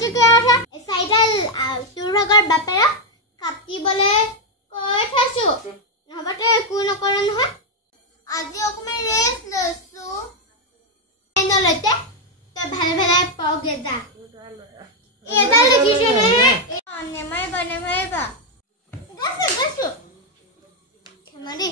শিকি আছে চাইডাল তোৰ ভাগৰ বাপেৰা কাটিবলে কৈ থৈছো নহবতে একো নকৰে নহয় আজি অকমান ৰেষ্ট লৈছো এনলতে তই ভালে ভালে পগে যা এডাল লিখিছে নে নেমাই বনে মাৰিবা গাছো গাছো খেমালি